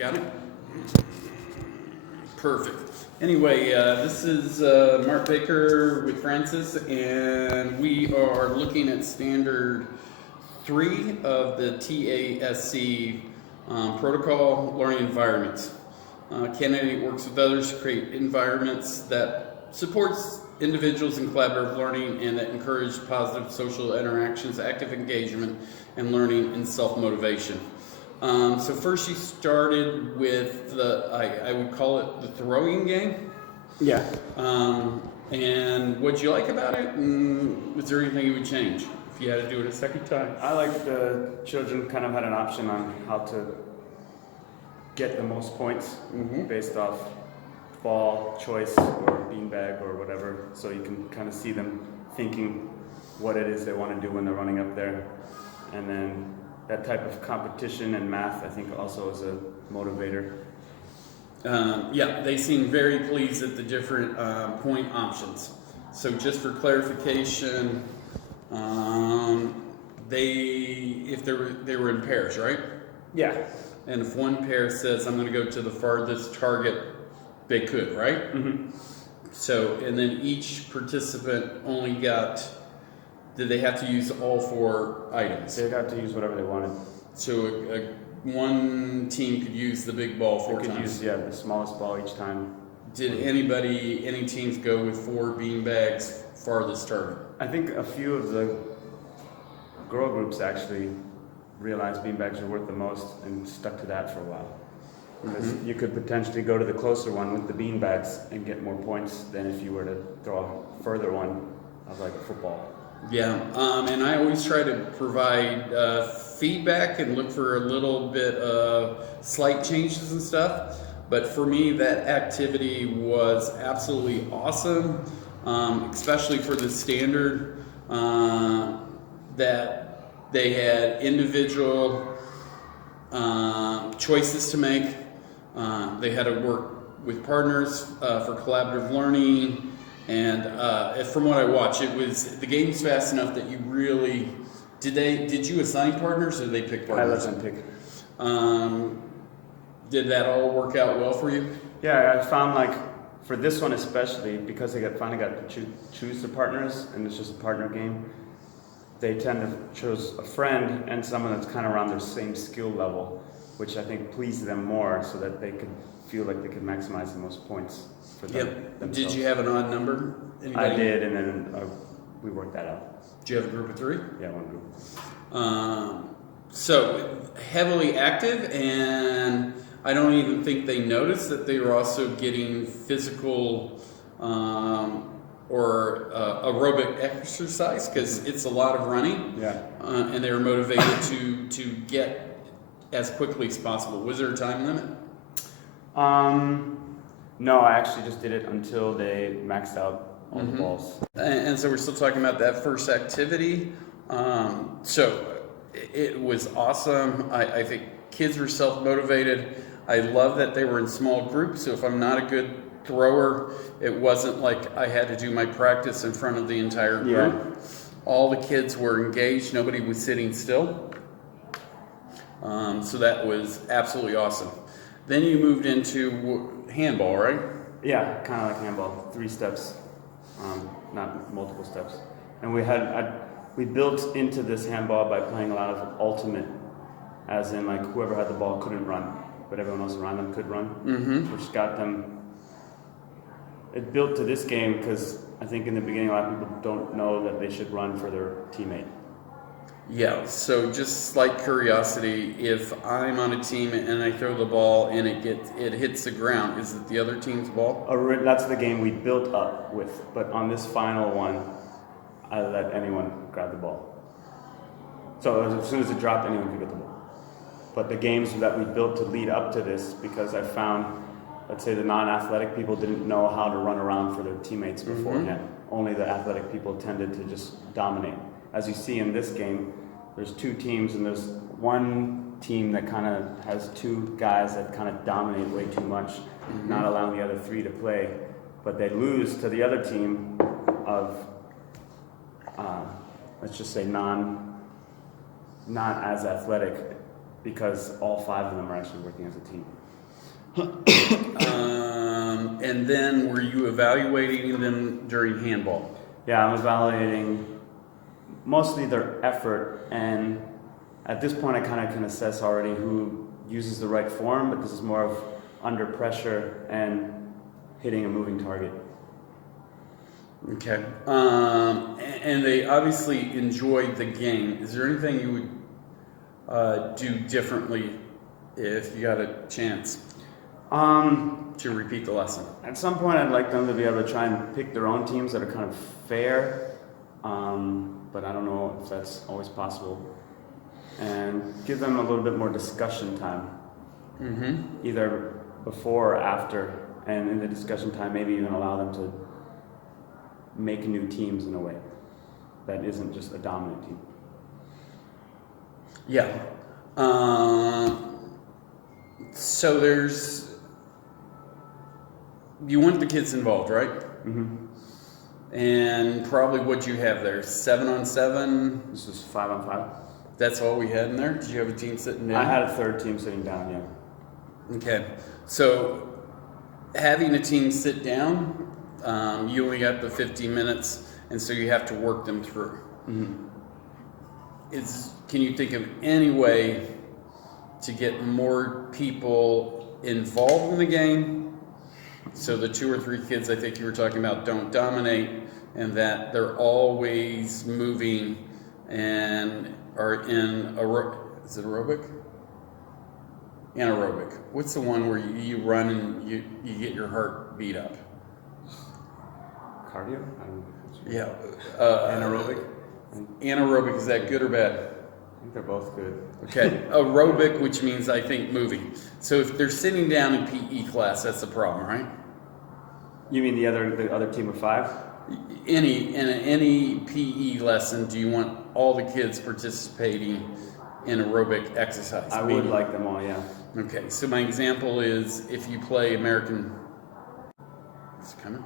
Got it? Perfect. Anyway, this is Mark Baker with Francis, and we are looking at standard 3 of the TASC protocol, learning environments. Candidate works with others to create environments that supports individuals in collaborative learning and that encourage positive social interactions, active engagement, and learning and self-motivation. So first you started with I would call it the throwing game. Yeah. And what'd you like about it? And was there anything you would change if you had to do it a second time? I like the children kind of had an option on how to get the most points based off ball choice or beanbag or whatever. So you can kind of see them thinking what it is they want to do when they're running up there. And then that type of competition and math, I think, also is a motivator. Yeah, they seem very pleased at the different point options. So just for clarification, they were in pairs, right? Yeah. And if one pair says, I'm going to go to the farthest target, they could, right? Mm-hmm. So, and then each participant only got, did they have to use all 4 items? They got to use whatever they wanted. So one team could use the big ball 4 times? They could use, the smallest ball each time. Did any teams go with 4 beanbags farthest target? I think a few of the girl groups actually realized beanbags are worth the most and stuck to that for a while. Because you could potentially go to the closer one with the beanbags and get more points than if you were to throw a further one of like a football. Yeah, and I always try to provide feedback and look for a little bit of slight changes and stuff. But for me, that activity was absolutely awesome, especially for the standard that they had individual choices to make. They had to work with partners for collaborative learning. And from what I watched, the game's fast enough that you really did you assign partners or did they pick partners? I let them pick. Did that all work out well for you? Yeah, I found like for this one especially, because they finally got to choose the partners and it's just a partner game, they tend to choose a friend and someone that's kind of around their same skill level, which I think pleased them more so that they could feel like they could maximize the most points for them. Yep. Did you have an odd number? Anybody? I did, and then we worked that out. Did you have a group of 3? Yeah, one group. So heavily active, and I don't even think they noticed that they were also getting physical or aerobic exercise because it's a lot of running. Yeah. And they were motivated to get as quickly as possible. Was there a time limit? No, I actually just did it until they maxed out all the balls. And so we're still talking about that first activity. So it was awesome. I think kids were self-motivated. I love that they were in small groups. So if I'm not a good thrower, it wasn't like I had to do my practice in front of the entire group. Yeah. All the kids were engaged. Nobody was sitting still. So that was absolutely awesome. Then you moved into handball, right? Yeah, kind of like handball, 3 steps, not multiple steps. And we built into this handball by playing a lot of ultimate, as in like whoever had the ball couldn't run, but everyone else around them could run, which got them. It built to this game because I think in the beginning a lot of people don't know that they should run for their teammate. Yeah, so just slight curiosity, if I'm on a team and I throw the ball and it hits the ground, is it the other team's ball? That's the game we built up with, but on this final one, I let anyone grab the ball. So as soon as it dropped, anyone could get the ball. But the games that we built to lead up to this, because I found, let's say the non-athletic people didn't know how to run around for their teammates beforehand. Only the athletic people tended to just dominate. As you see in this game, there's 2 teams, and there's one team that kind of has 2 guys that kind of dominate way too much, not allowing the other 3 to play. But they lose to the other team of, let's just say, not as athletic, because all 5 of them are actually working as a team. And then were you evaluating them during handball? Yeah, I'm evaluating mostly their effort, and at this point I kind of can assess already who uses the right form, but this is more of under pressure and hitting a moving target. Okay. And they obviously enjoyed the game. Is there anything you would do differently if you got a chance to repeat the lesson? At some point I'd like them to be able to try and pick their own teams that are kind of fair, but I don't know if that's always possible. And give them a little bit more discussion time, either before or after, and in the discussion time maybe even allow them to make new teams in a way that isn't just a dominant team. Yeah. So you want the kids involved, right? And probably what you have there, 7-on-7. This is 5-on-5. That's all we had in there? Did you have a team sitting down? I had a third team sitting down, yeah. Okay. So having a team sit down, you only got the 15 minutes, and so you have to work them through. Can you think of any way to get more people involved in the game, so the 2 or 3 kids I think you were talking about don't dominate, and that they're always moving and are in is it aerobic? Anaerobic. What's the one where you run and you get your heart beat up? Cardio? Yeah. Anaerobic? Anaerobic, is that good or bad? I think they're both good. Okay. Aerobic, which means I think moving. So if they're sitting down in PE class, that's the problem, right? You mean the other team of 5? In any PE lesson, do you want all the kids participating in aerobic exercise? I would like them all, yeah. Okay, so my example is if you play American. Is it coming?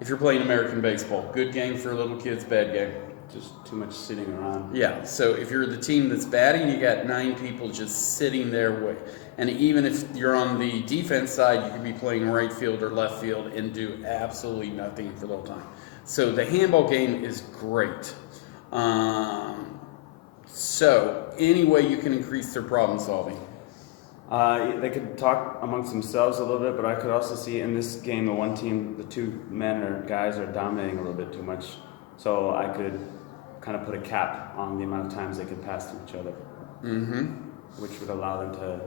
If you're playing American baseball, good game for little kids, bad game. Just too much sitting around. Yeah, so if you're the team that's batting, you got 9 people just sitting there. And even if you're on the defense side, you could be playing right field or left field and do absolutely nothing for the whole time. So the handball game is great. So any way you can increase their problem solving? They could talk amongst themselves a little bit, but I could also see in this game the one team, the 2 men or guys are dominating a little bit too much. So I could kind of put a cap on the amount of times they could pass to each other, which would allow them to,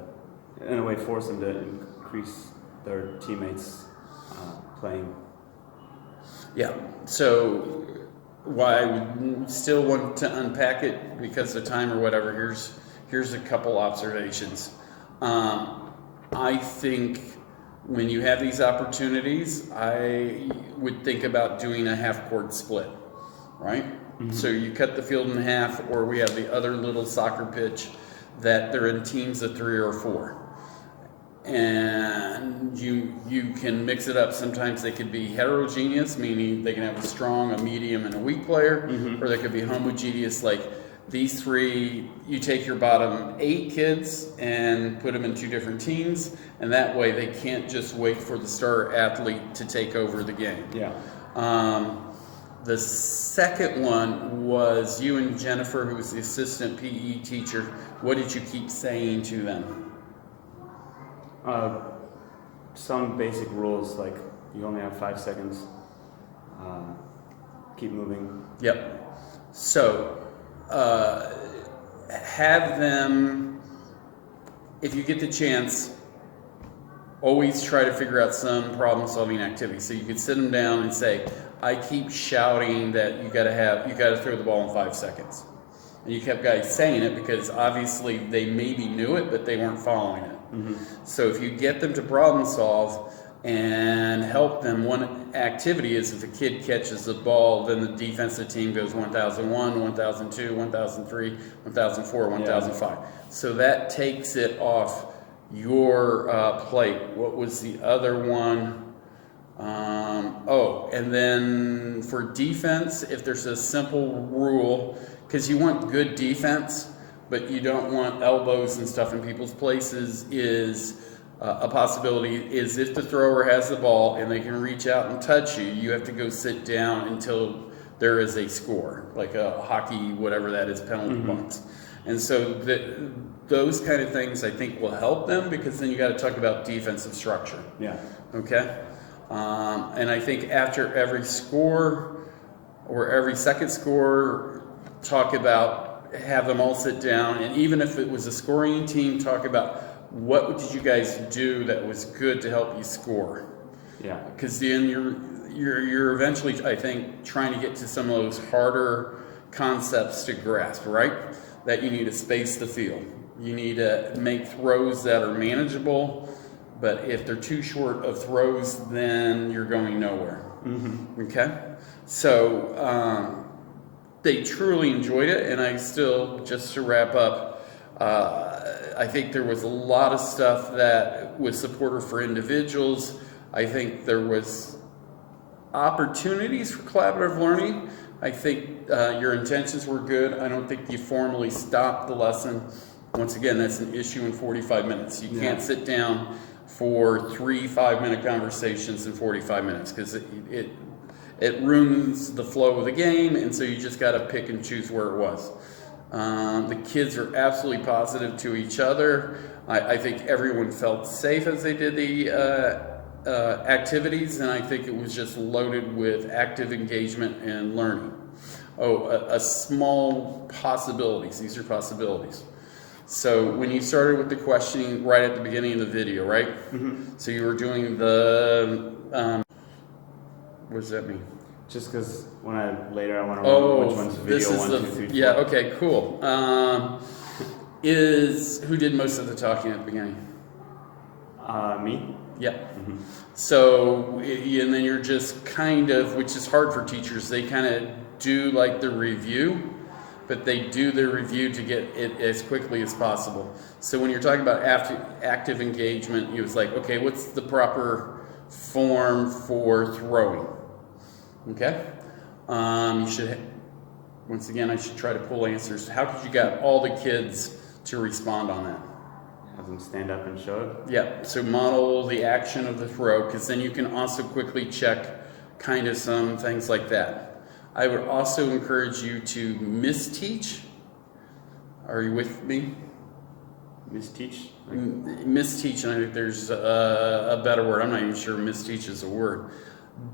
in a way, force them to increase their teammates' playing. Yeah, so why I would still want to unpack it because of time or whatever, here's a couple observations. I think when you have these opportunities, I would think about doing a half-court split, right? So you cut the field in half, or we have the other little soccer pitch that they're in teams of 3 or 4. And you can mix it up. Sometimes they could be heterogeneous, meaning they can have a strong, a medium, and a weak player, or they could be homogeneous, like these 3, you take your bottom 8 kids and put them in 2 different teams, and that way they can't just wait for the star athlete to take over the game. Yeah. The second one was you and Jennifer, who was the assistant PE teacher. What did you keep saying to them? Some basic rules, like you only have 5 seconds. Keep moving. Yep. So have them, if you get the chance, always try to figure out some problem-solving activity. So you could sit them down and say, I keep shouting that you got to throw the ball in 5 seconds. And you kept guys saying it because obviously they maybe knew it, but they weren't following it. So if you get them to problem solve and help them, one activity is if a kid catches the ball, then the defensive team goes 1001, 1002, 1003, 1004, 1005. So that takes it off your plate. What was the other one? And then for defense, if there's a simple rule, because you want good defense, but you don't want elbows and stuff in people's places, is A possibility is if the thrower has the ball and they can reach out and touch you, you have to go sit down until there is a score, like a hockey, whatever that is, penalty box. And so those kind of things I think will help them, because then you got to talk about defensive structure. Yeah. Okay. And I think after every score or every second score, talk about, have them all sit down, and even if it was a scoring team, talk about what did you guys do that was good to help you score. Yeah. Because then you're eventually, I think, trying to get to some of those harder concepts to grasp, right? That you need to space the field. You need to make throws that are manageable, but if they're too short of throws, then you're going nowhere. Okay? So they truly enjoyed it, and I still, just to wrap up, I think there was a lot of stuff that was supportive for individuals. I think there was opportunities for collaborative learning. I think your intentions were good. I don't think you formally stopped the lesson. Once again, that's an issue in 45 minutes. You can't sit down for 3 5-minute conversations in 45 minutes, because it ruins the flow of the game, and so you just got to pick and choose where it was. The kids are absolutely positive to each other. I think everyone felt safe as they did the activities, and I think it was just loaded with active engagement and learning. A small possibilities. These are possibilities. So when you started with the questioning right at the beginning of the video, right? So you were doing the, what does that mean? Just because when I want to remember which one's video 1, 2, 3, 4. Yeah, okay, cool. Who did most of the talking at the beginning? Me? Yeah. So, and then you're just kind of, which is hard for teachers, they kind of do like the review, but they do the review to get it as quickly as possible. So when you're talking about active engagement, it was like, okay, what's the proper form for throwing? Okay? You should, once again, I should try to pull answers. How could you get all the kids to respond on that? Have them stand up and show it? Yeah, so model the action of the throw, because then you can also quickly check kind of some things like that. I would also encourage you to misteach. Are you with me? Misteach? Misteach, and I think there's a better word. I'm not even sure misteach is a word.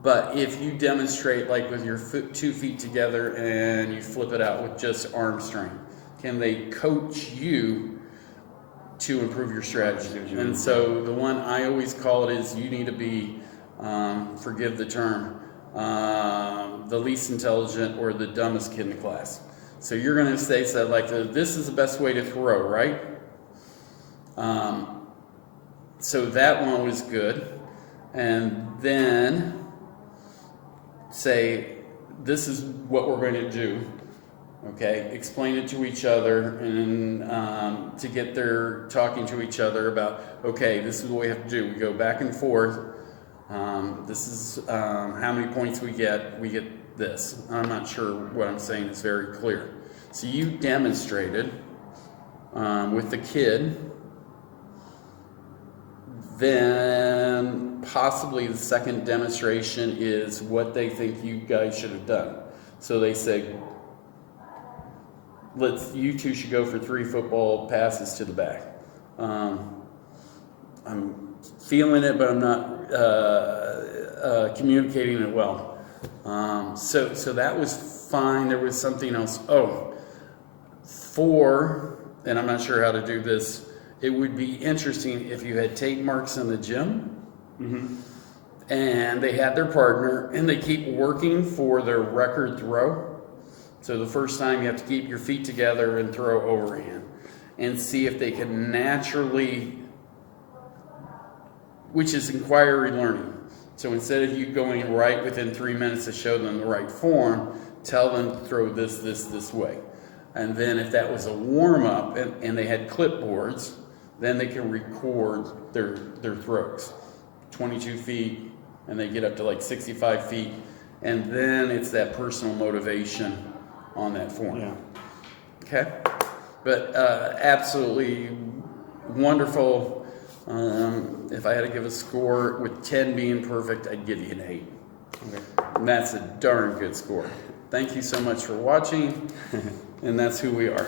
But if you demonstrate, like with your 2 feet together and you flip it out with just arm strength, can they coach you to improve your strategy? And so the one I always call it is, you need to be, forgive the term, the least intelligent or the dumbest kid in the class. So you're going to say, this is the best way to throw, right? So that one was good. And then say, this is what we're going to do. Okay, explain it to each other, and to get their talking to each other about, okay, this is what we have to do. We go back and forth. This is how many points we get. We get this. I'm not sure what I'm saying is very clear. So you demonstrated with the kid. Then possibly the second demonstration is what they think you guys should have done. So they say, you two should go for 3 football passes to the back. I'm feeling it, but I'm not communicating it well. So that was fine. There was something else. And I'm not sure how to do this. It would be interesting if you had tape marks in the gym, and they had their partner, and they keep working for their record throw. So the first time you have to keep your feet together and throw overhand, and see if they can naturally, which is inquiry learning. So instead of you going right within 3 minutes to show them the right form, tell them to throw this way. And then if that was a warm-up and they had clipboards, then they can record their throws. 22 feet, and they get up to like 65 feet. And then it's that personal motivation on that form. Yeah. Okay? But absolutely wonderful. If I had to give a score with 10 being perfect, I'd give you an 8. Okay. And that's a darn good score. Thank you so much for watching, and that's who we are.